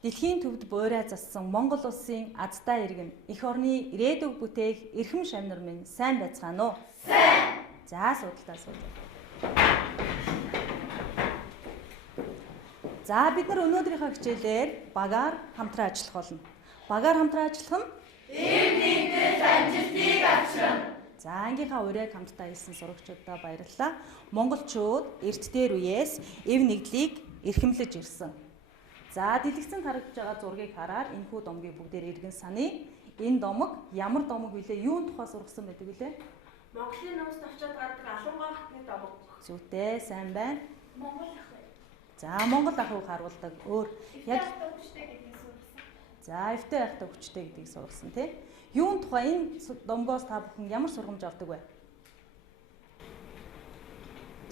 Дэлхийн төвд буурай зассан Монгол улсын азтай иргэн эх орны ирээдүг бүтээх эрхэм шавнар минь сайн байцгаана уу? Сайн. За судалдаа суулаа. За бид нар өнөөдрийнхөө хичээлээр багаар хамтран ажиллах болно. Багаар хамтран ажиллах нь эв нэгдэл амжилтыг авчирна. За ангийнхаа урайг хамтдаа хэлсэн сурагчдаа баярлалаа. Монголчууд эрт дээр үеэс эв нэгдлийг эрхэмлэж ирсэн. За дэлгэцэн харагдаж байгаа зургийг хараад энэхүү домгийг бүгдээр эргэн саний. Энэ домог ямар домог вүлээ? Юун тухай сургасан байдаг вүлээ? Монголын нөөцт очиод гардаг Алунгай хотны домог. Зүйтэй, сайн байна. Монгол ах бай. За Монгол ахыг харуулдаг өөр Яг хүчтэй гэдгийг сургасан. За эвтэй байхдаа хүчтэй гэдгийг сургасан тий. Юун тухай энэ домгоос та бүхэн ямар сургамж авдаг вэ?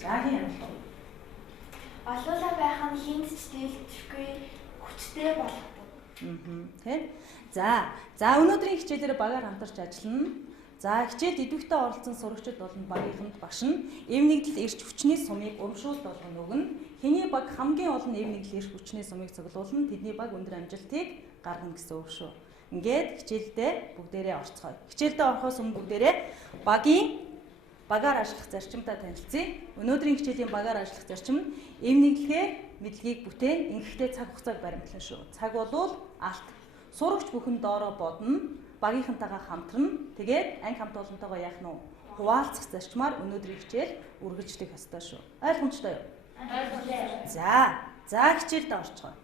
За хин юм. Олуулаа байх нь хинт ч дийлдэхгүй хүчтэй болгодог. Тий. За өнөөдрийн хичээлээр багаар хамтарч ажиллана. За хичээлд идэвхтэй оролцсон сурагчид болон багийнханд багш нь эв нэгдэл эрч хүчний сумыг урамшуулт болгоно өгнө. Хэний баг хамгийн олон эв нэгдэл эрч хүчний сумыг цуглуулна. Тэдний баг өндөр амжилтыг гаргана гэсэн үг шүү. Ингээд хичээлдээ бүгдээрээ орцгоё. Хичээлдээ орохоос өмнө бүгдээрээ багаар ажиллах зарчимтай танилцъя. Өнөөдрийн хичээлийн багаар ажиллах зарчим нь эв нэгдлэгээр мэдлэгийг бүтээн ингэхдээ цаг хугацааг баримтлан шүү. Цаг болвол алт. Сурагч бүхэн доороо бодно, багийнхантайгаа хамтрана. Тэгээд анги хамт олонтойгоо яах нь вэ? Хуваалцах зарчмаар өнөөдрийн хичээл үргэлжлэх ёстой шүү. Ойлгомжтой юу? Ойлгомжтой. За хичээлдээ орцгоё.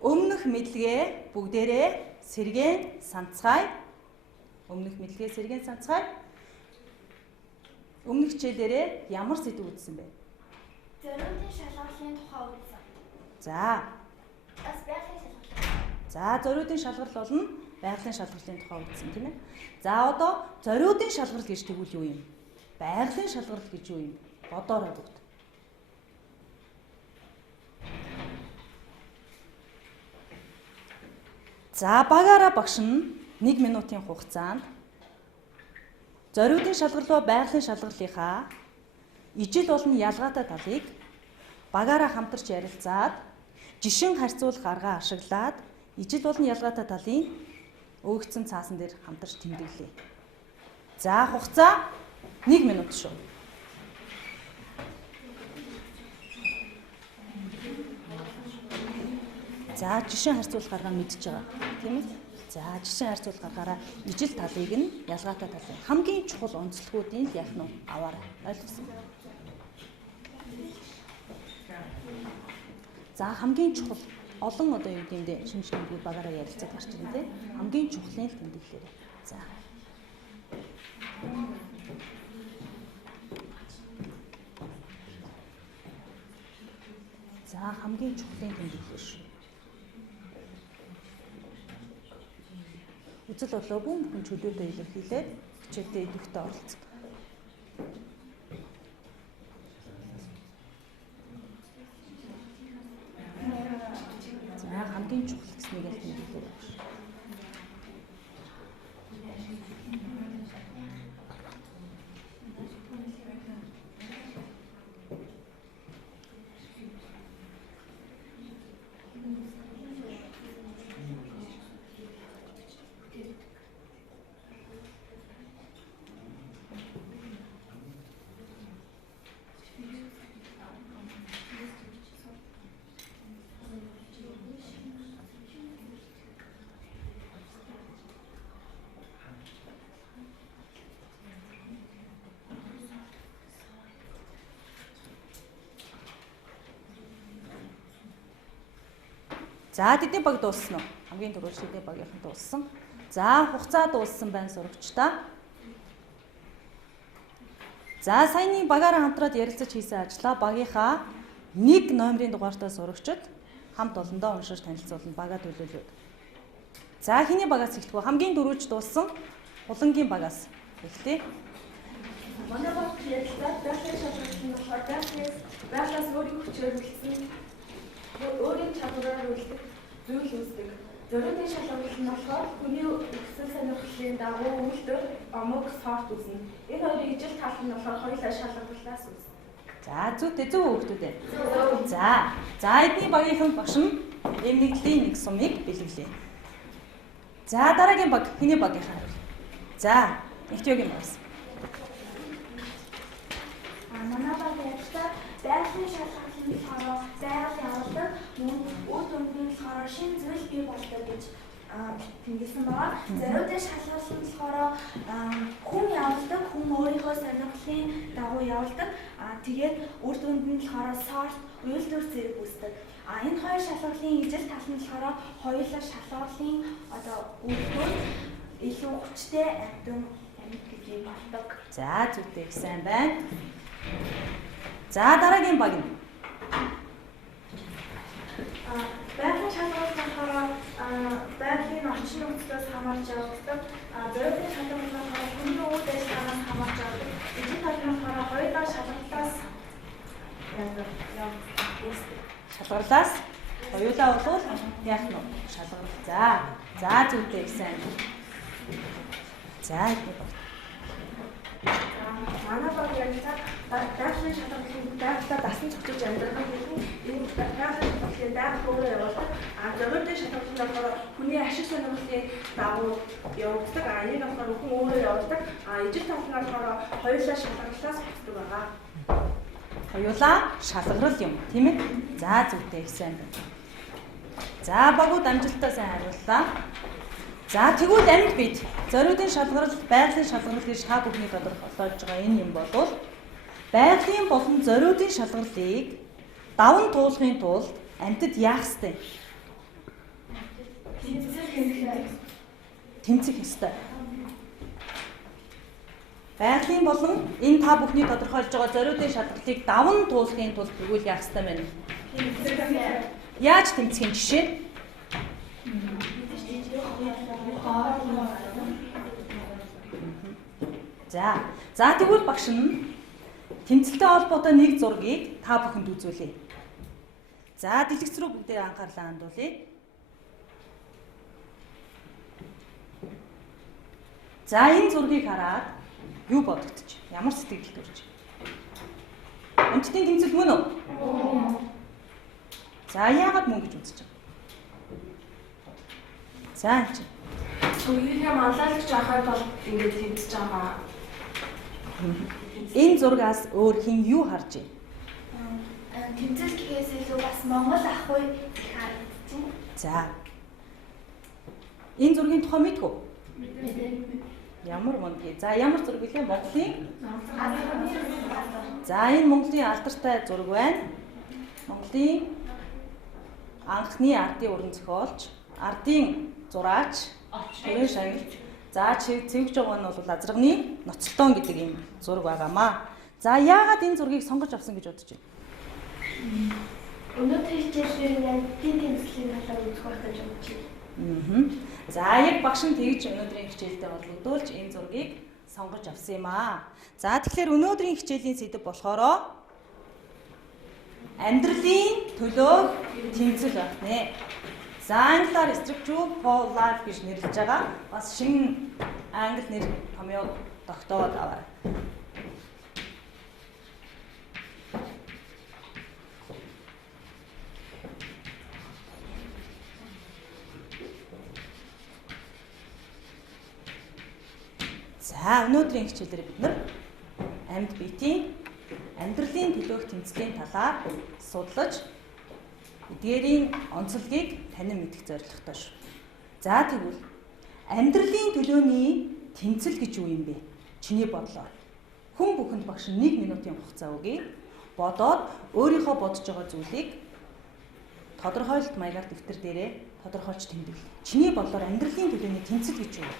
Өмнөх мэдлэгээ бүгдээрээ сэргээн санацгаая. Өмнөх мэдлэгээ сэргээн санацгаая. Өмнөх хичээлээрээ ямар сэдв үзсэн бэ? Зориудын шалгуурлын тухай үзсэн. За. Бас байгалийн шалгуур. За зориудын шалгуурал болно. Байгалийн шалгуурлын тухай үзсэн тийм ээ. За одоо зориудын шалгуурал гэж тэгвэл юу юм? Байгалийн шалгуурал гэж юу юм? Бодоорой бүгд. За багаараа багш нь 1 минутын хугацаанд зориудын шалгуурлаа байгалийн шалгуурлынхаа ижил болон ялгаатай талыг багаараа хамтарч ярилцаад жишин харьцуулах аргаа ашиглаад ижил болон ялгаатай талын өгөгдсөн цаасан дээр хамтарч тэмдэглэе. За хугацаа 1 минут шүү. За жишин харьцуулах аргаа мэдчихэж байгаа тийм ээ. За жишин харьцуулах аргаараа ижил талыг нь ялгаатай талын хамгийн чухал онцлогуудыг яах нь аваарай. Ойлгосон. За хамгийн чухал олон одоо юу гэмдэ шинж тэмдгүүд багаараа ярилцаад гарч ирнэ тийм. Хамгийн чухлыг тэмдэглээрэй. За. За хамгийн чухлыг тэмдэглэе шүү. Үзэл бодлоо бүхэн чөлөөтэй илэрхийлээд хичээлдээ идэвхтэй оролцдог. За хамгийн чухал гэснийг л тэмдэглэе багш. За тэдний баг дууссан уу? Хамгийн түрүү тэдний багийнхан дууссан. За хугацаа дууссан байна сурагчдаа. За саяны багаараа хамтраад ярилцаж хийсэн ажлаа багийнхаа 1 номерын дугаартай сурагчид хамт олондоо уншиж танилцуулна багаа төлөөлөд. За хэний багаас эхлэх вэ? Хамгийн дөрөвж дууссан Улангийн багаас эхлэе. Манай баг ярилцаад байгалийн шалгуурлын болохоор байгалаас өөрийн хүчээр үлдсэн өөрийн чадвараар үлдэх зүйл үүсдэг. Зориудын шалгуурлал нь болохоор хүний өгсөн сонирхлын дагуу үйлдэл амог спорт үүснэ. Энэ хоёрын ижил тал нь болохоор хоёулаа шалгуурлаас үүснэ. За зүйтэй зөв хүүхдүүд ээ. За эдний багийнхан багш нь Эмнэглийн нэг сумыг бэлэглээ. За дараагийн баг хэний багийнхаа харуул. За Ихтиогийн багс. Манай баг ярьцаа байгалийн шалгалтын болохоор байгаль явуулдаг, мөн үр дүндээ болохоор шинэ зүйл бий болдог гэж тэмдэглэсэн байгаа. Зориудын шалгалтын болохоор хүн явуулдаг, хүн өөрийнхөө сонирхлын дагуу явуулдаг. Тэгээд үр дүнд нь болохоор сорт, уйлдвар зэрэг үүсдэг. Энэ хоёр шалгалтын ижил тал нь болохоор хоёулаа шалгалтын үр дүнд илүү хүчтэй амьд гэж юм болдог. За зүгтэй сайн байна. За дараагийн баг нь. Байгалийн шалгалт болохоор байгалийн орчин нөхцлөөс хамаарч явагддаг. Зориудын шалгалт болохоор хүний үйл ажиллагаанаас хамаарч явагддаг. Ижил тал нь болохоор хоёулаа шалгалтаас Шалгарлаас хоёулаа болвол яах нь вэ? Шалгал. За зүгтэй сайн. За манай баг ярьцаа байгалийн шалгалтын байгалаа дасан зохицуулж амьдрах гэдэг энэ байгалийн шалгалтын байгаль өөрөө явуулдаг. Зориудын шалгалтын болохоор хүний ашиг сонирхлын дагуу явагддаг. Энийг болохоор хүн өөрөө явуулдаг. Ижил тал нь болохоор хоёулаа шалгалтаас бүтдэг байгаа. хоёулаа шалгарал юм тийм ээ. За зүгтэй сайн байна. За багууд амжилттай сайн хариуллаа. За тэгвэл амьд бид зориудын шалгарал, байгалийн шалгарал гэж та бүхний тодорхойлж байгаа энэ юм бол байгалийн болон зориудын шалгарлыг даван туулахын тулд амьтад яах ёстой? Тэмцэх ёстой. Байгалийн болон энэ та бүхний тодорхойлж байгаа зориудын шалгарлыг даван туулахын тулд тэгвэл яах ёстой байна? Яаж тэмцэхийн жишээ? За тэгвэл багш нь тэмцэлтэй холбоотой нэг зургийг та бүхэнд үзүүлье. За дэлгэц рүү бүгдээ анхаарлаа хандуулъя. За энэ зургийг хараад юу бодогдож? Ямар сэтгэл төрж? Амьтдын тэмцэл мөн үү? За яагаад мөн гэж үзэж байгаа? За энэ чинь Түүнийхээ манлайлагч ахад бол ингэж тэмцэж байгаа. Энэ зургаас өөр хин юу харж байна? Тэмцэл гэхээс илүү бас Монгол ах уу харагдаж байна. За. Энэ зургийн тухай мэдгүй? Ямар мөндгий? За ямар зураг вэ? Монголын? За энэ Монголын алдартай зураг байна. Монголын анхны ардын уран зохиолч, ардын зураач, төрийн шагналч. За цэвгж байгаа нь бол Азрагны ноцтон гэдэг юм зураг байгаамаа. За яагаад энэ зургийг сонгож авсан гэж бодож байна? Өнөөдөр хичээлээр амьтдын тэмцлийн талаар үзэх байх гэж бодож байна. За яг багш нь тэгж өнөөдрийн хичээлдээ бодлогдуулж энэ зургийг сонгож авсан юм аа. За тэгэхээр өнөөдрийн хичээлийн сэдэв болохоор амьдралын төлөө тэмцэл байна нэ. За англиар structure for life гэж нэрлэж байгаа. Бас шинэ англи нэр томьёо тогтоод аваа. За өнөөдрийн хичээлээр бид нар амьд биетийн амьдралын төлөөх тэмцлийн талаар судлаж эдгээрийн онцлогийг танин мэдэх зорилготой шүү. За тэгвэл амьдралын төлөөний тэмцэл гэж юу юм бэ? Чиний бодлоор хүн бүхэнд багш 1 минутын хугацаа өгье. Бодоод өөрийнхөө бодож байгаа зүйлийг тодорхойлолт маягаар дэвтэр дээрээ тодорхойлж тэмдэглэе. Чиний бодлоор амьдралын төлөөний тэмцэл гэж юу вэ?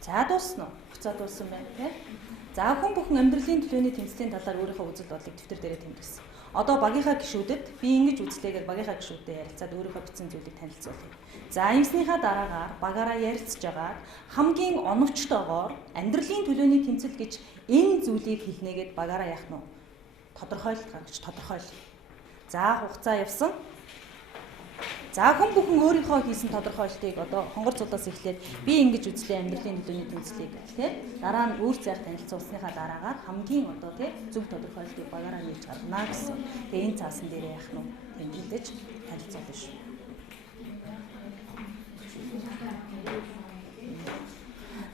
За дуусна уу? Хугацаа дууссан байна тий. За хүн бүхэн амьдралын төлөөний тэмцлийн талаар өөрийнхөө үзэл бодлыг дэвтэр дээрээ тэмдэглэсэн. Одоо багийнхаа гишүүдэд би ингэж үзлээгээд багийнхаа гишүүдтэй ярилцаад өөрийнхөө бичсэн зүйлийг танилцуулъя. За ингэснийхаа дараагаар багаараа ярилцж байгаа хамгийн оновчтойгоор амьдралын төлөөний тэмцэл гэж энэ зүйлийг хэлнэгээд багаараа яах нь вэ? Тодорхойлох гэж тодорхойл. За хугацаа явсан. За хүн бүхэн өөрийнхөө хийсэн тодорхойлтыг одоо хонгор цудаас эхлээд би ингэж үзлээ амьдралын төлөөний тэмцлийг тий. Дараа нь өөр зайх танилцуулсныхаа дараагаар хамгийн одоо тий зөв тодорхойлтыг багаараа хийж гаргана гэсэн. Тэгээ энэ цаасан дээрээ яах нь тэмдэглэж танилцуулна шүү.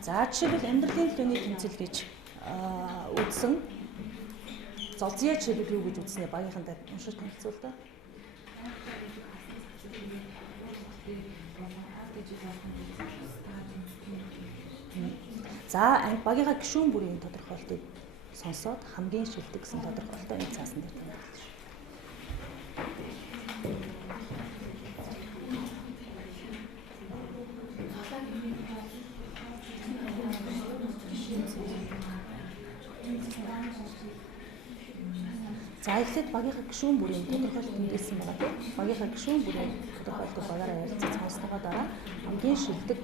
За жишээлбэл амьдралын төлөөний тэмцэл гэж үзсэн. Золзья жишээлбэл юу гэж үзснээ багийнхандаа уншиж танилцуул та. За багийнхаа гишүүн бүрийн тодорхойлтыг сонсоод хамгийн шилдэг гэсэн тодорхойлтоо энэ цаасан дээр тэмдэглэж шүү. За эхлээд багийнхаа гишүүн бүрийн тодорхойлт тэмдэглэсэн байгаа тийм. Багийнхаа гишүүн бүрийн тодорхойлтыг багаараа ярилцаж сонссныхаа дараа хамгийн шилдэг,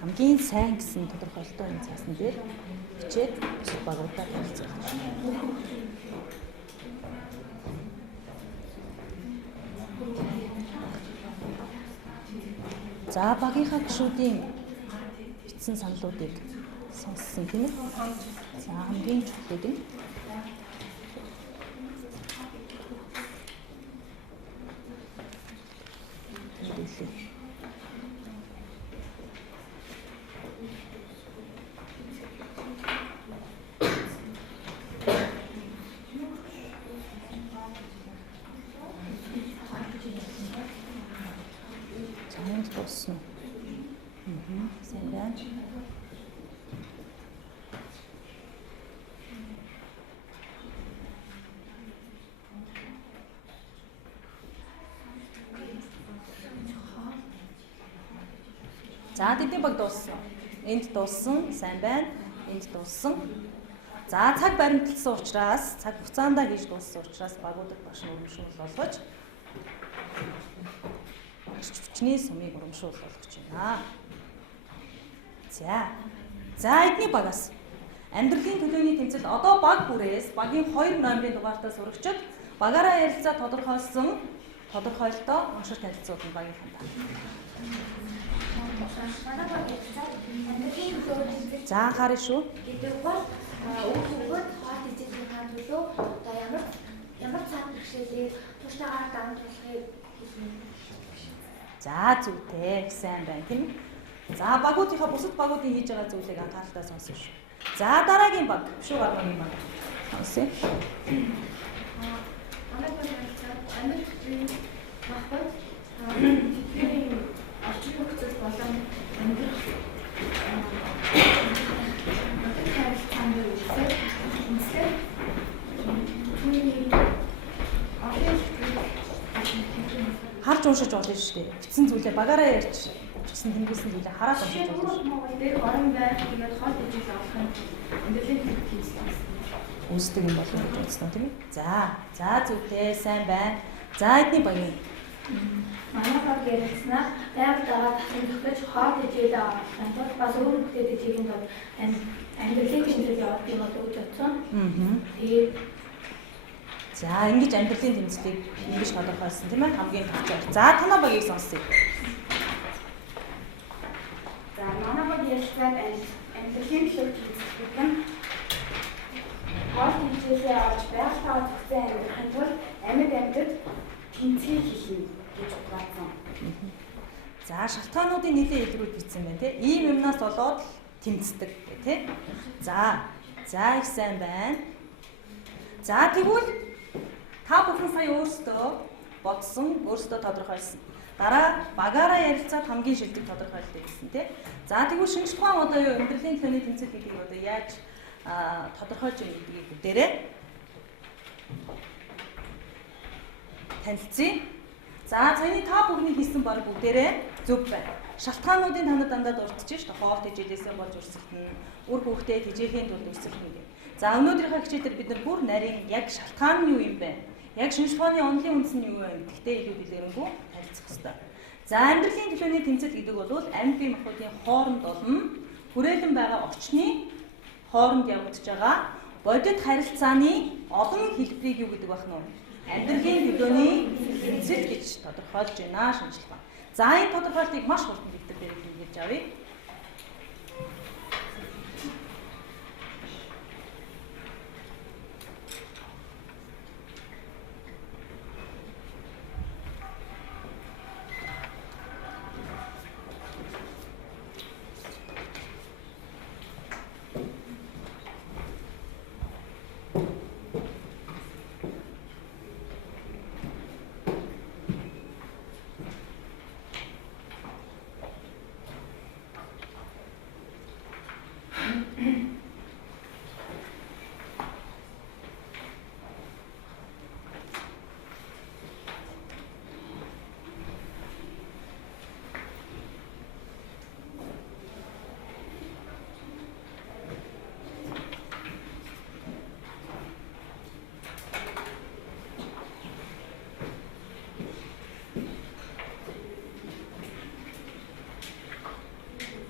хамгийн сайн гэсэн тодорхойлтоо энэ цаасан дээр бичээд бусад багуудаа танилцуулж байна. За багийнхаа гишүүдийн бичсэн саналуудыг сонссон тийм ээ. За хамгийн чухлууд нь дуусна. Сайн байна. За тэдний баг дууссан. Энд дууссан, сайн байна. Энд дууссан. За цаг баримтлсан учраас, цаг хугацаанд хийж дууссан учраас багуудад багш нь урамшуул болгож хүчний сумыг урамшуул болгож байна. За эдний багаас амьдралын төлөөний тэмцэл одоо баг бүрээс багийн 2 номерын дугаартаа сурагчид багаараа ярилцаа тодорхойлсон тодорхойлолтоо уншиж танилцуулна багийнхандаа. За анхаарай шүү. Гэдэг бол өөрөөр хот эзэмшлийн төлөө одоо ямар цаг бэрхшээлийг тууштай гараад амжуулахыг хэлнэ. За зүйтэй сайн байна тийм. За багуудынхаа бусад багуудын хийж байгаа зүйлийг анхааралтай сонсно шүү. За дараагийн баг шүү гарганы баг. Сонсъё. Америкийн махбат тэдний орчин нөхцөл болон амьдрах харилцааны үсэг харж уншиж болно шүү дээ. Бичсэн зүйлээ багаараа ярьж бичсэн тэмдэглэсэн зүйлээ хараад уншиж болно. Тэр орон байх тэгээд хол ижил авах нь амьдралын тэмцэл үүсдэг юм болов уу гэж бодсон тийм ээ. За зүйтэй сайн байна. За эдний багийн манай баг ярилцсанаа байнга дагаад тахын гэж хол ижил авах нь бас өөр хүмүүстэй хийх нь амьдралын тэмцэл явах юм болов уу гэж бодсон. Тэгээд за ингэж амьдралын тэмцлийг ингэж тодорхойлсон тийм ээ хамгийн тавчаар. За танаа багийг сонсъё. За манай баг ярьцгаад амьдралын төлөв тэмцэлүүд нь хол тэмцэлээ авч байгалаа зохицон амьдрахын тулд амьд тэмцэл хийх гэж бодсон. За шалтгаануудын нэлээд илрүүд бичсэн байна тийм. Ийм юмнаас болоод тэмцдэг тийм. За их сайн байна. За тэгвэл та бүхэн сая өөрсдөө бодсон, өөрсдөө тодорхойлсон. Дараа багаараа ярилцаад хамгийн шилдэг тодорхойлолт хийсэн тийм. За тэгвэл шинж тухаан одоо юу амьдралын төлөөний тэмцэл гэдгийг одоо яаж тодорхойлж байгаа гэдгийг бүгдээрээ танилцъя. За саяны та бүхний хийсэн баг бүгдээрээ зөв байна. Шалтгаануудын танад дандаа дурдчих шүү дээ. Хоол тэжээлээсээ болж өрсөлдөн, үр хөвгтэй тэжээхийн тулд өрсөлдөн гэх. За өнөөдрийнхөө хичээлээр бид нар бүр нарийн яг шалтгаан нь юу юм бэ? Яг шинжлэхүүний онолын үндэс нь юу вэ? Гэхдээ илүү дэлгэрэнгүй танилцах хэрэгтэй. За амьдралын төлөөний тэмцэл гэдэг бол амьд бие махбодын хооронд болон хүрээлэн байгаа орчны хооронд явагдаж байгаа бодит харилцааны олон хэлбэрийг юу гэдэг байх нь вэ? Амьдралын төлөөний тэмцэл гэж тодорхойлж байна шинжлэх. За энэ тодорхойлтыг маш хурдан дэвтэр дээр хэлж авъя.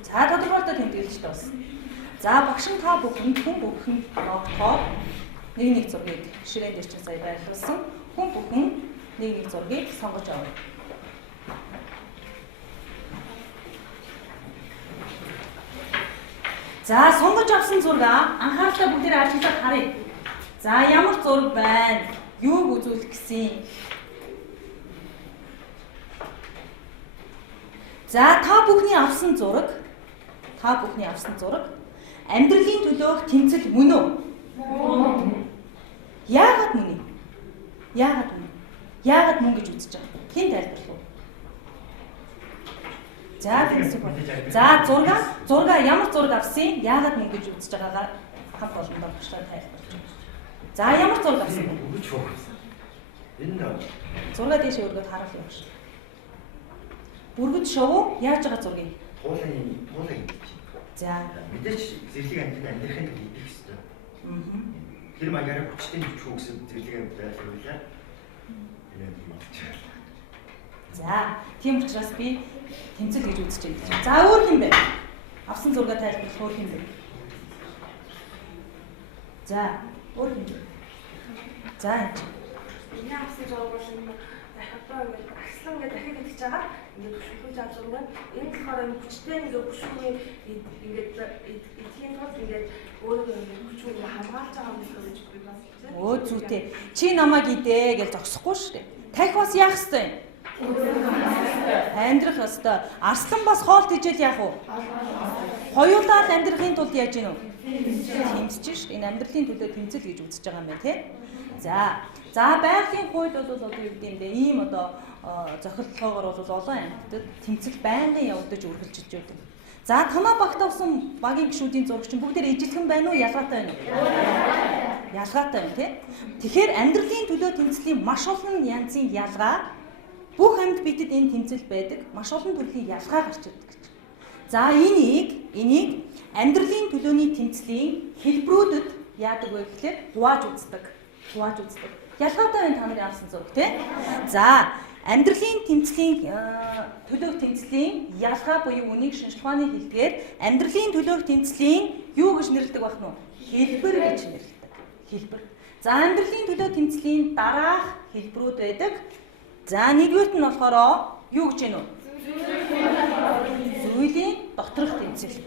За тодорхойлолтоо тэмдэглэж дуусна. За багш та бүхэнд хүн бүхэн тогтохоор нэг зургийг ширээн дээр чинь сая байрлуулсан. Хүн бүхэн нэг зургийг сонгож авъя. За сонгож авсан зургаа анхааралтай бүгдээрээ арчилаад харъя. За ямар зураг байна? Юуг үзүүлэх гэсэн? За та бүхний авсан зураг амьдралын төлөөх тэмцэл мөн үү? Яагаад мөн юм? Яагаад мөн гэж үзэж байгаа? Хэн тайлбарлав? За зураг ямар зураг авсан? Яагаад мөн гэж үзэж байгаагаа хамт олондоо багшлаад тайлбарлаж байна. За ямар зураг авсан бэ? Энэ зураг дэше өргөд харуулъя багш. Бүргэд шоу яаж байгаа зургийг? Туулын. За мэдээч зэрлэг амьдрахын хийх хэрэгтэй. Тэр маягаар хүчтэй хүч гэсэн зэрлэг байлгуулаа. За тийм учраас би тэмцэл гэж үзэж байна. За өөр юм бэ? Авсан зургаа тайлбарлах өөр юм бэ? За өөр юм бэ? За энэ авсан зураг бол дахиад ингээд ахслан ингээд дахиад идэж байгаа. Ингээд хөшүүлж авч байгаа. Энэ болохоор энэ хүчтэй ингээд хөшүүгээ ингээд эдхийн тулд ингээд өөрөө хөшүүгээ хамгаалж байгаа юм шиг гэж би бас тийм. Өө зүйтэй. Чи намайг идэ гэж зогсохгүй шүү дээ. Тахь бас яах ёстой юм? Амьдрах ёстой. Арслан бас хоол тижэл яах вэ? Хоёулаа л амьдрахын тулд яаж гинөө? Тэмцэж шүү дээ. Энэ амьдралын төлөө тэмцэл гэж үзэж байгаа юм байна тийм. За байгалийн хууль бол одоо юу гэдэг юм бэ? Ийм одоо зохиолтойгоор бол олон амьтад тэмцэл байнгын явагдаж үргэлжилж байдаг. За танаа багт авсан багийн гишүүдийн зурагч бүгдээр ижилхэн байна уу? Ялгаатай байна уу? Ялгаатай байна тийм. Тэгэхээр амьдралын төлөө тэмцлийн маш олон янзын ялгаа бүх амьд биедэд энэ тэмцэл байдаг. Маш олон төрлийн ялгаа гарч ирдэг гэж. За энийг амьдралын төлөөний тэмцлийн хэлбэрүүдэд яадаг вэ гэхээр хувааж үздэг. Ялгаатай байна та нарын авсан зураг тийм. За амьдралын тэмцлийн төлөөх тэмцлийн ялгаа буюу үнийг шинжлэх ухааны хэлээр амьдралын төлөөх тэмцлийн юу гэж нэрлэдэг байх нь вэ? Хэлбэр гэж нэрлэдэг. Хэлбэр. За амьдралын төлөөх тэмцлийн дараах хэлбэрүүд байдаг. За нэгдүгürt нь болохоор юу гэж байна вэ? Зүйлийн доторх тэмцэл.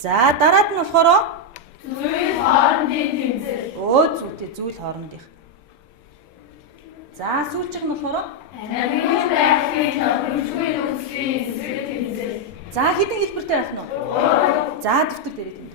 За дараад нь болохоор зүйл хоорондын тэмцэл. Өө зүйтэй зүйл хоорондын. За сүүлчиг нь болохоор амьд байхын тохиромжгүй нөхцөлийн эсрэг тэмцэл. За хэдэн хэлбэртэй байх нь вэ? За дэвтэр дээр тэмдэг.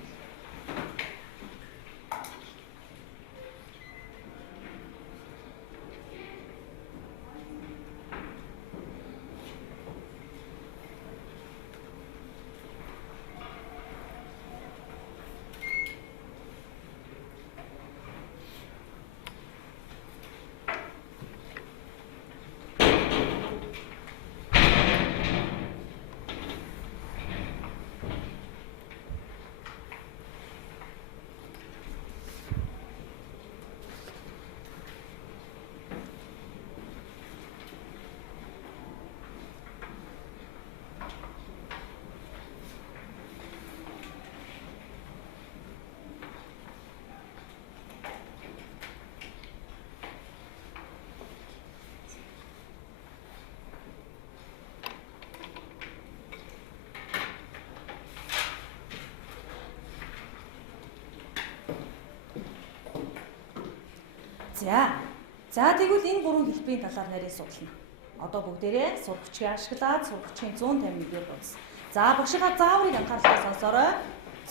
За тэгвэл энэ гурван хэлбэрийн талаар нарийн судална. Одоо бүгдээрээ сургачгийн ашиглаад сургачгийн 151-р буц. За багшийнхаа зааврыг анхааралтай сонсоорой.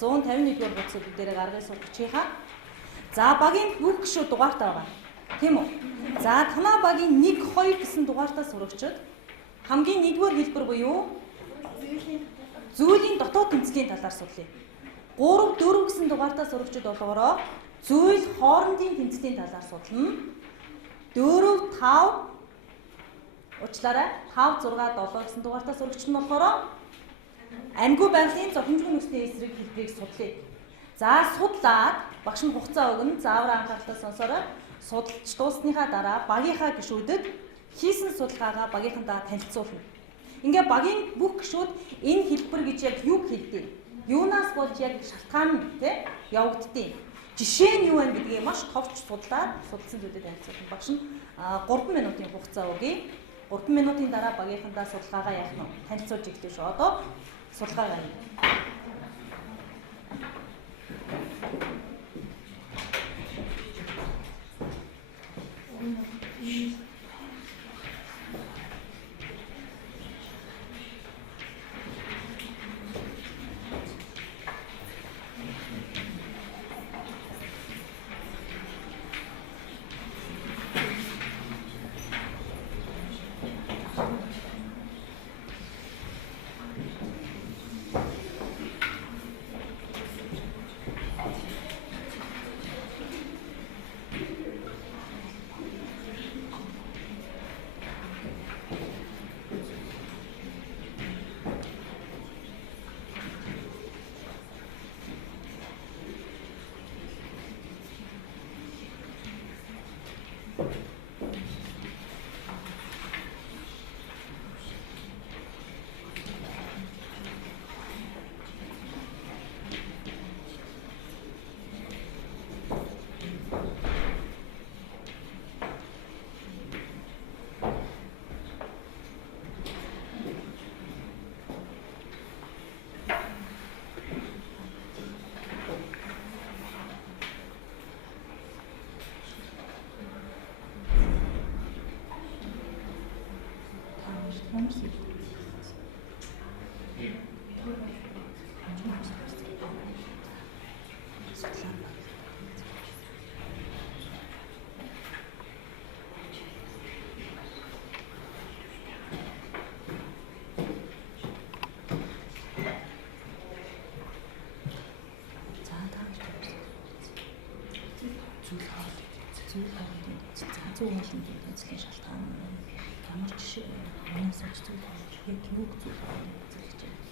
151-р буцыг бүгдээрээ гаргаж сургачийнхаа. За багийн бүх гишүүд дугаартай байгаа. Тийм үү? За танаа багийн 1, 2 гэсэн дугаартай сурагчид хамгийн нэгдүгээр хэлбэр буюу зүйлийн дотоод тэмцлийн талаар судлаа. 3, 4 гэсэн дугаартай сурагчид болохоор зүйл хоорондын тэмцлийн талаар судална. 4, 5 уучлаарай 5, 6, 7 гэсэн дугаартай сурагчид нь болохоор амьгүй байгалийн зохимжгүй нөхцөлийн эсрэг хэлбэрийг судлаа. За судлаад багш нь хугацаа өгнө. Заавар анхааралтай сонсоорой. Судалж дуусныхаа дараа багийнхаа гишүүдэд хийсэн судалгаагаа багийнхантаа танилцуулна. Ингээ багийн бүх гишүүд энэ хэлбэр гэж яг юу хэлдэг? Юунаас болж яг шалтгаан нь явагддیں۔ Жишээ нь юу вэ гэдгийг маш товч судлаад судалсан зүйлүүд танилцуулна. Багш нь 3 минутын хугацаа өгье. 3 минутын дараа багийнхантаа судалгаагаа яах нь танилцуулж эхлэв шүү. Одоо судалгаагаа хийнэ. Зүүн хэлний тэнцлийн шалтгаан ямар жишээ өнөөс очиж зүйл яг юу зүйл үзүүлж байна.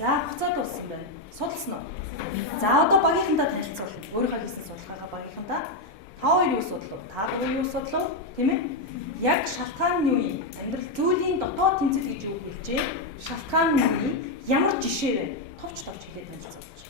За хугацаа дууссан байна. Судалсан уу? За одоо багийнхантаа танилцуулна. Өөрийнхөө хийсэн судалгаагаа багийнхантаа та хоёр юу судлав? Та хоёр юу судлав? Тийм ээ? Яг шалтгаан нь юу юм? Амьдрал зүйлийн дотоод тэмцэл гэж юу хэлжээ? Шалтгаан нь юу? Ямар жишээ вэ? Товч хэлээд танилцуулж.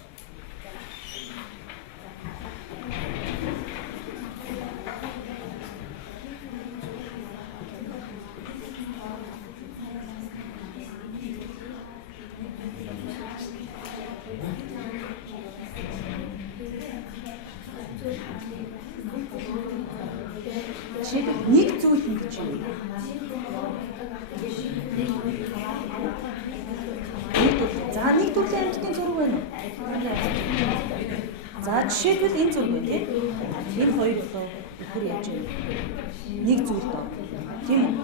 Нэг зүйл ингэж юм. За нэг төрлийн амьтдын зураг байна уу? За жишээлбэл энэ зураг байна тийм. Энэ хоёр болоо бүр яаж юм? Нэг зүйл доо. Тийм үү?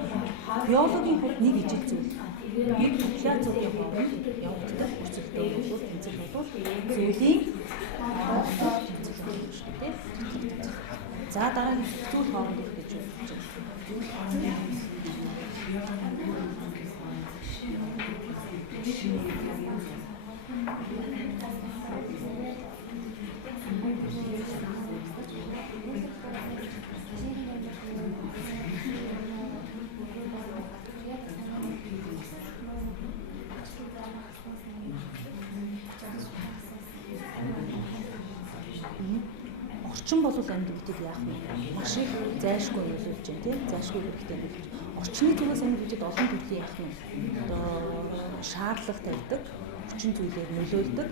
Биологийн хувьд нэг ижил зүйл. Бид инфляц зүйн хооронд явагддаг процедур бол тэмцэл бол зүйлийн за дараагийн зүйл хооронд гэж үзэж байна. Орчин бол амьд яах вэ? Маш их зайлшгүй нөлөөлж байна тийм зайлшгүй хэрэгтэй нөлөөлж. Орчны зүгээс амьд олон төрлийн яах нь одоо шаардлага тавьдаг, орчин зүйлээр нөлөөлдөг.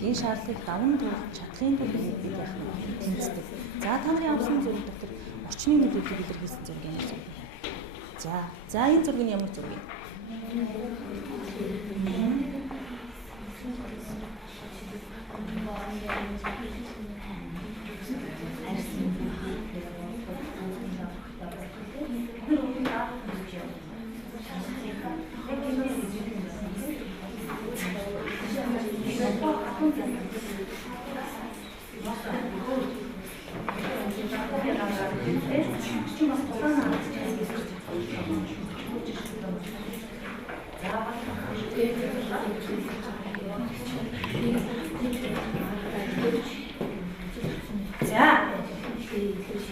Энэ шаардлагыг даван туулах чадлын тулд бид яах нь тэмцдэг. За та нарын авсан зүйл дотор орчны нөлөөллийг илэрхийлсэн зураг юм уу? За энэ зураг нь ямар зураг юм?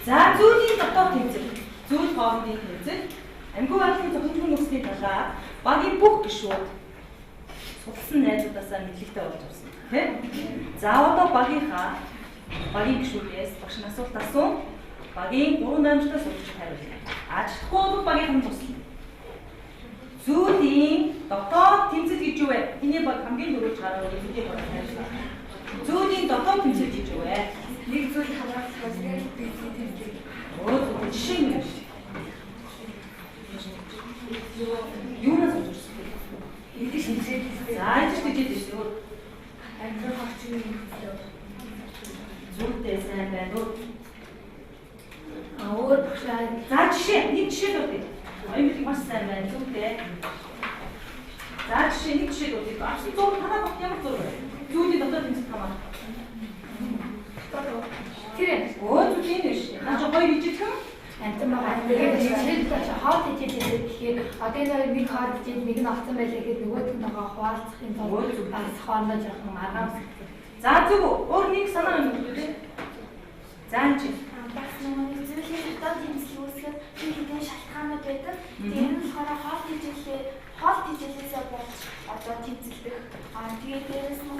За зүйлийн дотоод тэмцэл, зүйл хоорондын тэмцэл, амьгүй байдлын зохицуулалтын нөхцөлийн талаар багийн бүх гишүүд судалсан найзуудаасаа мэдлэгтэй болж авсан. Тийм. За одоо багийн гишүүдээс багш нь асуулт асуув. Багийн 3 намжтай суулж хариулна. Ажилтгүй бол багийн туслана. Зүйлийн дотоод тэмцэл гэж юу вэ? Эний баг хамгийн дөрөвж гараад үлдээ болох хариулна. Зүйлийн дотоод тэмцэл гэж юу вэ? Нэг зүйл хамгаалах нь oo жишээ нь юунаас олж ирсэн бэ? Эдгээр шинжлэх за гэж хэлж шүү. Амьдрах орчны зүйлтэй сайн байна уу? Өөр багшаа за жишээ нэг жишээ өгье. Аймаг маш сайн байна зүгтээ. За жишээ нэг жишээ өгье. Авсан зур танаа бот ямар зур вэ? Зүйлийн дотоод тэмцэл хамаа. Тэр оо тийм ээ. Наач гоё хийж ирэх юм. Амтан байгаа. Тэгээд жишээлбэл хоол хийж байгаа гэхээр одоо энэ нэг хоол хийж нэг нь авсан байлаа гэхэд нөгөөд нь байгаа хуваалцах юм бол бас хоолоо жоохон аргаан. За зүг өөр нэг санаа юм үү? За энэ чи бас нэг зүйлийн дотоод тэмцэл үүсгэх хийх шалтгаанууд байдаг. Тэгээд энэ болохоор хоол хийж хэлээсээ болж одоо тэмцэлдэх. Тэгээд дээрэс нь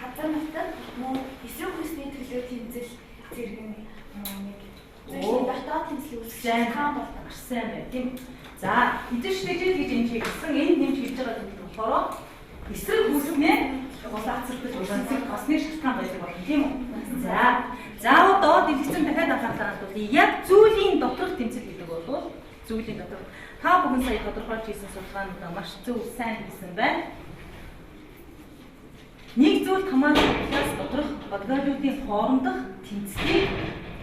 газар нутаг мөн эсрэг хүсний төлөө тэмцэл зэрэг нэг зүйлийн дотоод тэмцэл үүсгэх хаан болдог. Сайн байна тийм. За эдгээр шийдэл гэж энэ хэлсэн энэ нэмж хийж байгаа зүйл болохоор эсрэг хүснээ улаацалдаж улаацалт басны шалтгаан байдаг болно тийм үү? За одоо дэлгэцэн дахиад анхаарлаа хандуулъя. Яг зүйлийн доторх тэмцэл гэдэг бол зүйлийн доторх та бүхэн сая тодорхойлж хийсэн судалгаанд маш зөв сайн хийсэн байна. Нэг зүйл хамаалагчаас доторх бодгоолуудын хоорондох тэмцлийг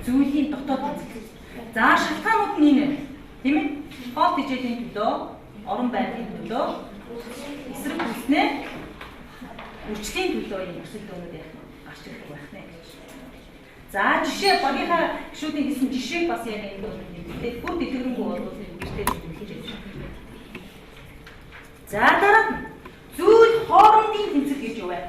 зүйлийн дотоод тэмцэл. За шалтгаанууд нь энэ тийм ээ. Хоол тэжээлийн төлөө, орон байдлын төлөө, эсрэг хүснээ үржлийн төлөө юм өрсөлдөөнүүд гарч ирэх байх нэ. За жишээ багийнхаа гишүүдийн хэлсэн жишээг бас яг энэ дээр бүр дэлгэрэнгүй бол үүрэгтэй хэлж байна. За дараа нь зүйл хоорондын тэмцэл гэж юу вэ?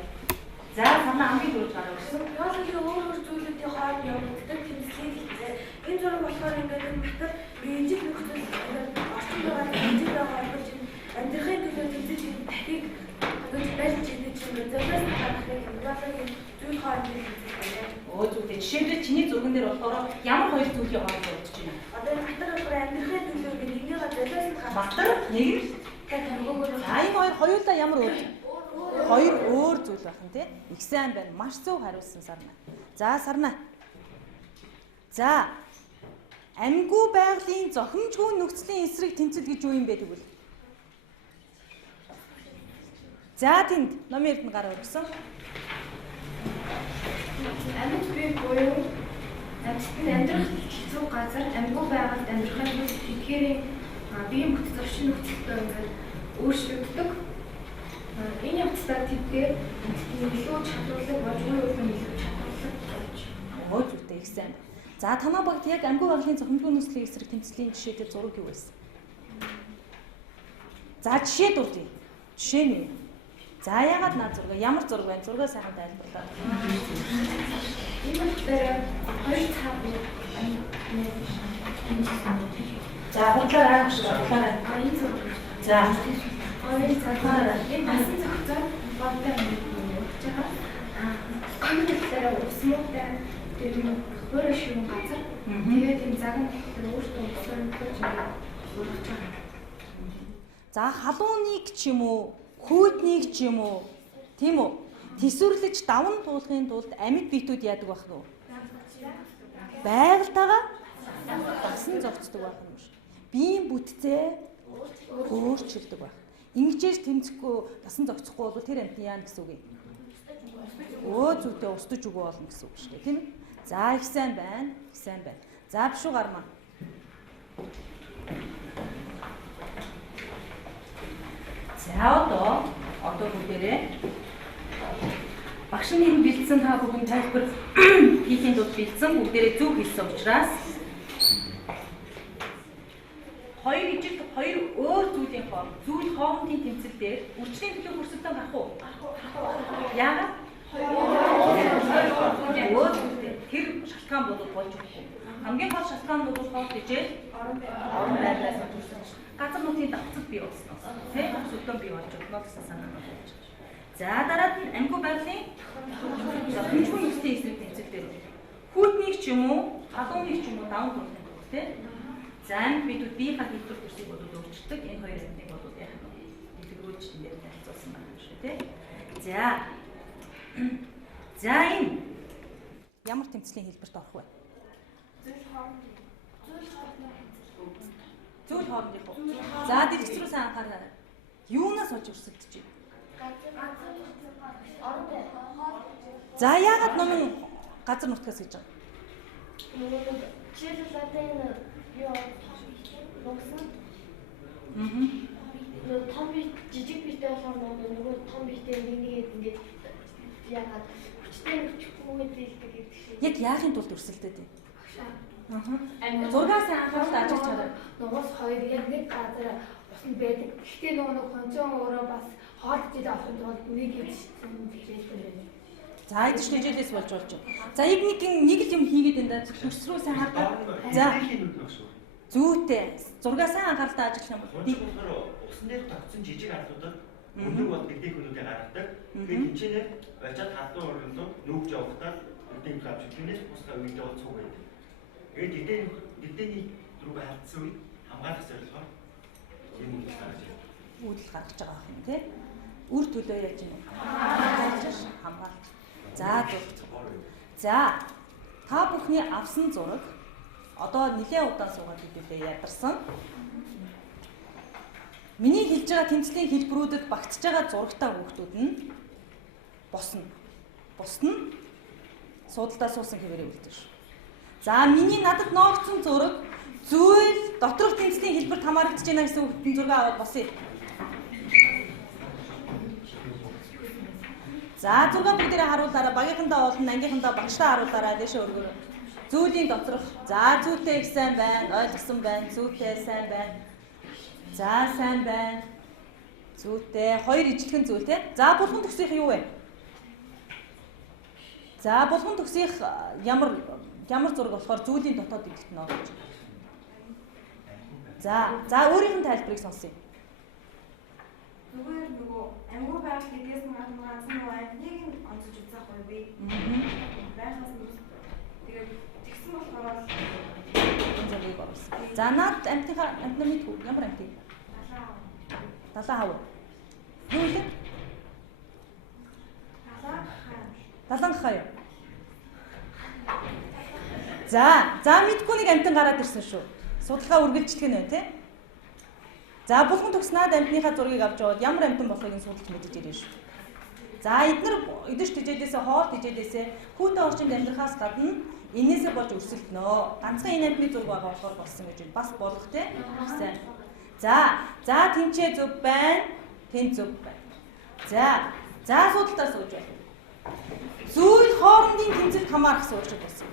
За санаа хамгийн дөрөв гараа өгсөн. Яагаад өөр зүйлүүдийн хооронд явагддаг тэмцлийг хэлээ. Энэ зураг болохоор ингээд матер бижиг нөхцөл орчин байгаа тэмцэл байгаа гэж амьдрахын төлөө тэмцэл тахиг гэж байлж ирдэг юм. Зөвхөн харахыг яагаад зүйл хоорондын тэмцэл байна. Оо зүгээр жишээлбэл чиний зурган дээр болохоор ямар хоёр зүйлийн хооронд явагдаж байна? Одоо матер болохоор амьдрахын төлөө нэгнийг золиосон матер нэг нь энэ хоёулаа ямар өөр? Хоёр өөр зүйл байх нь тийм. Их сайн байна. Маш зөв хариулсан Сарна. За Сарна. За амьгүй байгалийн зохимжгүй нөхцөлийн эсрэг тэмцэл гэж юу юм бэ тэгвэл? За тэнд номер 1 гараа өгсөн. Амьд бий буюу амьд амьдрах хэцүү газар амьгүй байгаад амьдрахын тулд тэдгээрийн биеийн бүтц орчин нөхцөлтэй ингээд өөрчлөгддөг. Энэ явцдаа тэдгээр илүү чадварлаг болж үйл илүү чадварлаг болж. Өө зүйтэй их сайн. За танаа багт яг амьгүй байгалийн зохимжгүй нөхцөлийн эсрэг тэмцлийн жишээтэй зураг юу байсан? За жишээ дурдъя. Жишээ нь. За яагаад наад зураг? Ямар зураг байна? Зургаа сайхан тайлбарлаа. Энэ дээр хоёр цав. За хутлаараа хутлаараа. Энэ зураг. За Хоёр цагаар энэ басан цагаар багтаа ингэж байгаа. Комментээр усмуутай тэр юм өөрөө шүүн газар. Тэгээд энэ заган өөртөө усаар нөхөж байгаа. за халууныг ч юм уу, хүйднийг ч юм уу, тийм үү? Тэсвэрлэж даван туулахын тулд амьд биетүүд яадаг байх нь? Байгальтайгаа басан зохицдог байх юм шиг. Биеийн бүтцээ өөрчилдөг байх. Ингэж тэмцэхгүй басан зохицохгүй бол тэр амьтан яана гэсэн үг юм. Өө зүйтэй устж өгөө болно гэсэн үг шүү дээ, тийм ээ? За их сайн байна, их сайн байна. За бишүү гармаа. За одоо бүгдээрээ багш нэг бэлдсэн та бүхэн тайлбар хийхийн тулд бэлдсэн бүгдээрээ зөв хэлсэн учраас хоёр ижил хоёр өөр зүйлийн зүйл хоорондын тэмцэл дээр үржлийн төлөв хөрсөлтөө гарах уу? Яагаад? Тэр шалтгаан бол болж өгөхгүй. Хамгийн гол шалтгаан нь бол хоол тэжээл орон байрлалаас төрсөн. Газар нутгийн давцад бий болсноос тийм хөдөлгөөн бий болж өгнө гэсэн санаа нь болж байна. За дараад нь амьгүй байгалийн зохимжгүй нөхцөлийн эсрэг тэмцэл дээр хүүтнийг ч юм уу, халууныг ч юм уу даван туулах юм тийм. За амьд биетүүд биеийнхаа хэлбэр төрсийг бол өөрчилдөг. Энэ хоёр амьтныг бол яг нь дэлгэрүүлжтэн дээр танилцуулсан байна юм шүү тийм. За энэ ямар тэмцлийн хэлбэрт орох вэ? Зүйл хоорондын хөө. За дэлгэц рүү сайн анхаарай. Юунаас олж өрсөлдөж байна? За яагаад номын газар нутгаас гэж байгаа? Жишээлбэл одоо энэ юу ногсон. Том бит жижиг битээ болохоор нөгөө том битээ нэгээд ингээд яагаад хүчтэй хүчгүй мэдээлдэг гэдэг шиг. Яг яахын тулд өрсөлдөд юм? Зургаас анхаарал ажиглаж хараа. Нугас хоёр яг нэг газар усанд байдаг. Гэхдээ нөгөө хонцон өөрөө бас хоолж ил авахын тулд нэг хийсэн хэлбэр. За идэж нэжэлээс болж байна. За нэг л юм хийгээд энэ төрс рүү сайн хардаа. За зүйтэй. Зургаас анхааралтай ажиглах юм бол усан дээр тогтсон жижиг арлуудад өндөр бол нэгдэх хөлүүдээ гаргадаг. Тэгээд тэнцэнээр очиад халуун ургамлууд нүүгж явахдаа эдийн авч тиймээс бусдаа үедээ бол цуг байдаг. Тэгээд эдээний рүүгээ халтсан үед хамгаалах зорилгоор юм үүдэл гаргаж байгаа юм тий. Үр төлөө яаж юм бэ? Хамгаалах. За за та бүхний авсан зураг одоо нэлээд удаан суугаад хэдүүлээ ядарсан. Миний хэлж байгаа тэмцлийн хэлбэрүүдэд багтж байгаа зурагтай хүүхдүүд нь босно. Бусна суудалтаа суусан хэвээрээ үлдэн шүү. За миний надад ноогдсон зураг зүйл доторх тэмцлийн хэлбэрт хамаарагдаж байна гэсэн хүүхдийн зураг аваад босъё. За зураг бүгдээрээ харуулаарай. Багийнхандаа болон ангийнхандаа багштай харуулаарай. Дэшээ өргөрөө. Зүйлийн доторх. За зүйтэй их сайн байна. Ойлгосон байна. Зүйтэй сайн байна. За сайн байна. Зүйтэй. Хоёр ижилхэн зүйтэй. За булган төгсөх юу вэ? За булган төгсөх ямар зураг болохоор зүйлийн дотоод гэдэгт нөө. За өөрийнх нь тайлбарыг сонсъё. Зүгээр нөгөө амьгүй байх гэдгээс ганц нөгөө амьдыг онцож үзэх гоё би. Байхаас нь тэгээд тэгсэн болохоор энэ зэрэг орсон. За наад амьтнаа мэдгүй ямар амьтыг? Далаа хав. Юу вэ? Далан хаяа. За мэдгүй нэг амьтан гараад ирсэн шүү. Судалгаа үргэлжлэх нь байна тий. За булган төгснаад амьтныхаа зургийг авч яваад ямар амьтан болохыг нь судалж мэдэж ирнэ шүү. За эдгээр идэж тижээлээсээ хоол тижээлээсээ хүүтэй орчинд амьдрахаас гадна энээсээ болж өрсөлдөнө. Ганцхан энэ амьтны зураг байгаа болохоор болсон гэж байна. Бас болох тий. Сайн. За тэнцээ зөв байна. Тэн зөв байна. За суудалтаа сууж байна. Зүйл хоорондын тэмцэлд хамаарах суурьчд болсон.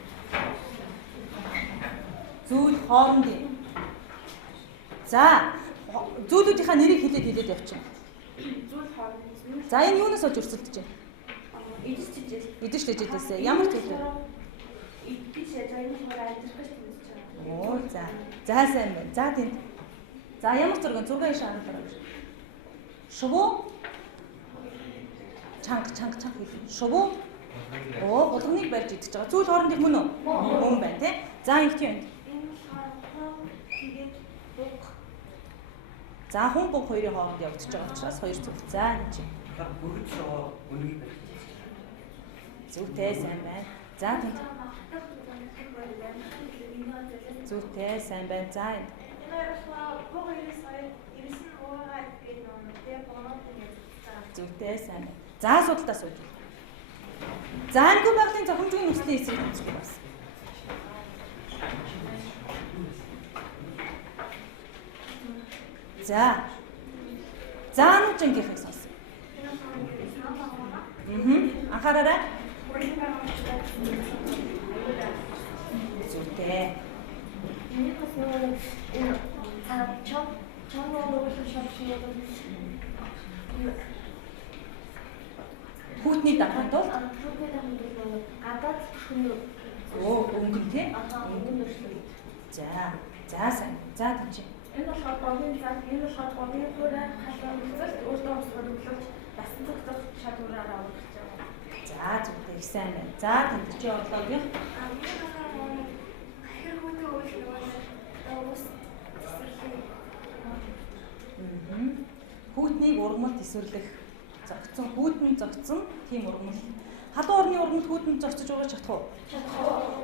Зүйл хоорондын. За зүйлүүдийнхаа нэрийг хэлээд явчихна. Зүйл хоорондын. За энэ юунаас олж өрсөлдөж байна? Идэж тэжээдээсээ ямар зүйл вэ? Идэж энэ хураа амжилттай тэмцэж байгаа. Оо за сайн байна. За тийм. За ямар зураг зураг шаарах дараа. Шувуу чанга хэлээ. Шувуу булганыг барьж идэж байгаа. Зүйл хоорондын мөн үү? Мөн байна тий. За их тийм. За хүн бүх хоёрын хооронд явагдаж байгаа учраас хоёр зүйл. За энэ чинь. Бүгд шоо үнэгийг барьж. Зүйтэй сайн байна. За тийм. Зүйтэй сайн байна. За энэ. Зүйтэй сайн байна. За судалтаа сууж. За англи байгалийн зохимжийн нөхцөлийн эсрэг тэмцэх болсон. За нууцангийнхыг сонсон. Анхаараарай. Зүйтэй. Хүүтний дахад бол гадаад хүн өнгөн тий. өнгөн өршлөө. За сайн. За тийч. Энэ болохоор богийн цаг, энэ болохоор богийн хүрээ халуун үзэлт өөртөө өглөөж басан тогтох чадвараараа урагч байгаа. За зүйтэй их сайн байна. За тэнд чи орлогын Хэрхүүтэй үйлчлэгээс хүүтнийг ургамал тесвэрлэх зогцсон зогцсон тийм ургамал. Халуун орны ургамал хүүтэнд зогцож байгаа чадах уу?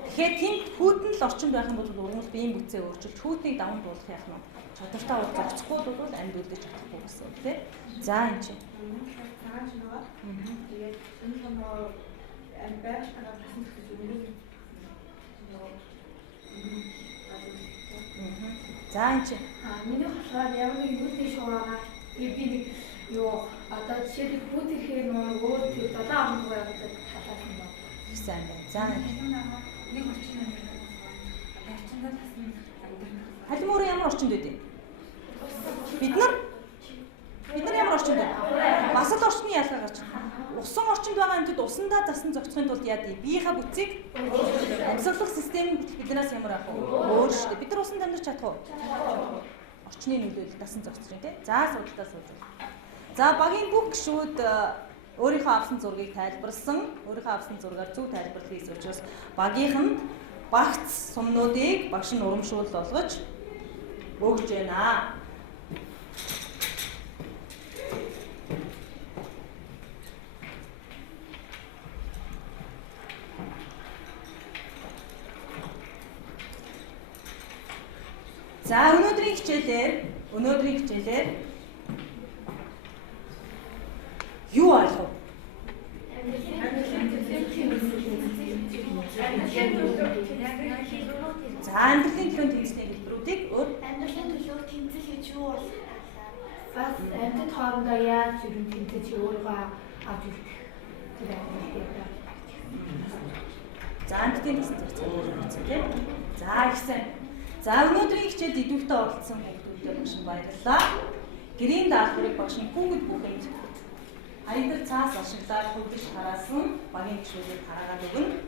Тэгэхээр тэнд хүүтэн л орчинд байх юм бол ургамал биеийн бүтцээ өөрчилж хүүтнийг даван буулгах яах нь чадвартай ур зогцохгүй бол амьд үлдэж чадахгүй гэсэн үг тийм. За энэ чинь. тэгээд энэ хүмүүс амбайш тагаа тасан гэж өгнө. За энэ чинь. Миний болохоор ямар нэг бүтээн шуураа би нэг юу одоо жишээлбэл бүтээхээр өөр тэр 7 хоног байгаад халаасан юм байна. Их сайн байна. За нэг орчин орчинд тасна. халимуурын ямар орчинд байдیں۔ Бид нар ямар орчинд байна? Бас л орчны ялгаа гарч байна. Усан орчинд байгаа амьтад усандаа засан зогцохын тулд яадыг биеийнхээ бүтцийг амьсгалах систем биднээс ямар авах вэ? Өөрчлөлт. Бид нар усанд амьдарч чадах уу? Орчны нөлөөлөл дасан зогцож байна тийм. За судалтаа сууж. За багийн бүх гишүүд өөрийнхөө авсан зургийг тайлбарлсан, өөрийнхөө авсан зургаар зөв тайлбарлах хийсэн учраас багийнхэнд багц сумнуудыг багш нь урамшуул болгож өгж байна. За өнөөдрийн хичээлээр юу ойлгов? За амьдралын төлөв тэмцлийн хэлбэрүүдийг Амьдралын төлөв тэмцэл гэж юу бол? Бас амьтад хоорондоо яаж ирэн тэмцэж өөрийгөө авч үлдэх тэр амьдралыг. За амьтдын тэмцэл тийм. За ихсэн. За өнөөдрийн хичээлд идэвхтэй оролцсон хүмүүстээ маш баярлалаа. Гэрийн даалгаврыг багш нь хүүхэд бүхэнд хаягдал цаас ашиглаад хөгжиж хараасан багийн гишүүдийг хараагаад өгнө.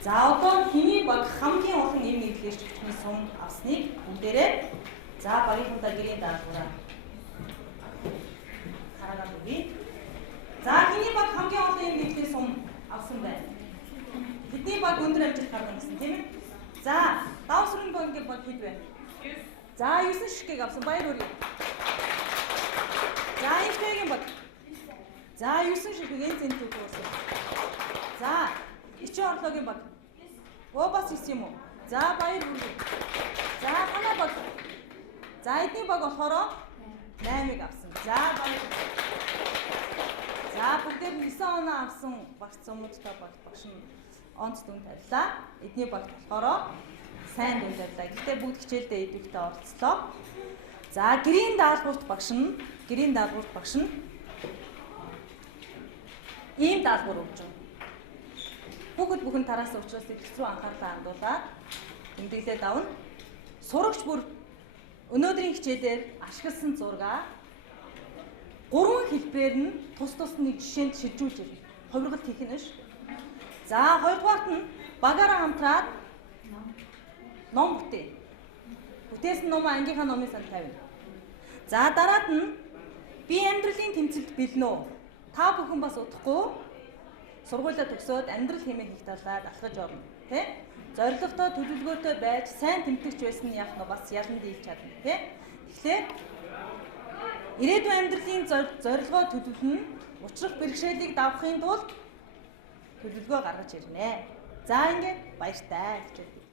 За одоо хэний баг хамгийн олон эм нэглэгч хүчний сум авсныг бүгдээрээ за багийнхаа гэрийн даалгавраа хараагаад өгье. За хэний баг хамгийн олон эм нэглэгч сум авсан байна? Бидний баг өндөр амжилт гаргана гэсэн тийм ээ. За давсрын банкны баг хэд вэ? За 9 ширхэг авсан баяр хүргэе. За ИФ-ийн баг. За 9 ширхэг энэ зэнт өгсөн. За ичийн орлогын баг. Оо бас 9 юм уу? За баяр хүргэе. За манай баг. За эдний баг болохоор 8-ыг авсан. За баяр. За бүгдээр 9 оноо авсан багц сумуудтай багш нь онц дүн тавилаа. Эдний баг болохоор сайн дүн тавилаа. Гэхдээ бүгд хичээлдээ идэвхтэй оролцлоо. За гэрийн даалгаварт багш нь ийм даалгавар өгч байна. Бүхэн тараасан учраас идэвх рүү анхаарлаа хандуулаад тэмдэглээд авна. Сурагч бүр өнөөдрийн хичээлээр ашигласан зургаа 3 хэлбэрээр нь тус нэг жишээнд шилжүүлж ирнэ. Хувиргалт хийх нь ш. За хоёрдугаарт нь багаараа хамтраад ном бүтээ. Бүтээсэн номоо ангийнхаа номын санд тавина. За дараад нь би амьдралын тэмцэлд бэлнэ үү? Та бүхэн бас удахгүй сургуулиа төгсөөд амьдрал хэмээх их талаад алхаж орно. Тэ? Зорилготой төлөвлөгөөтэй байж сайн тэмтэгч байсан нь яг нь бас ялан дийлж чадна. Тэ? Тэгэхээр ирээдүйн амьдралын зорилгоо төлөвлөн учрах бэрхшээлийг давахын тулд төлөвлөгөө гаргаж ирнэ. За ингээд баяртай гэж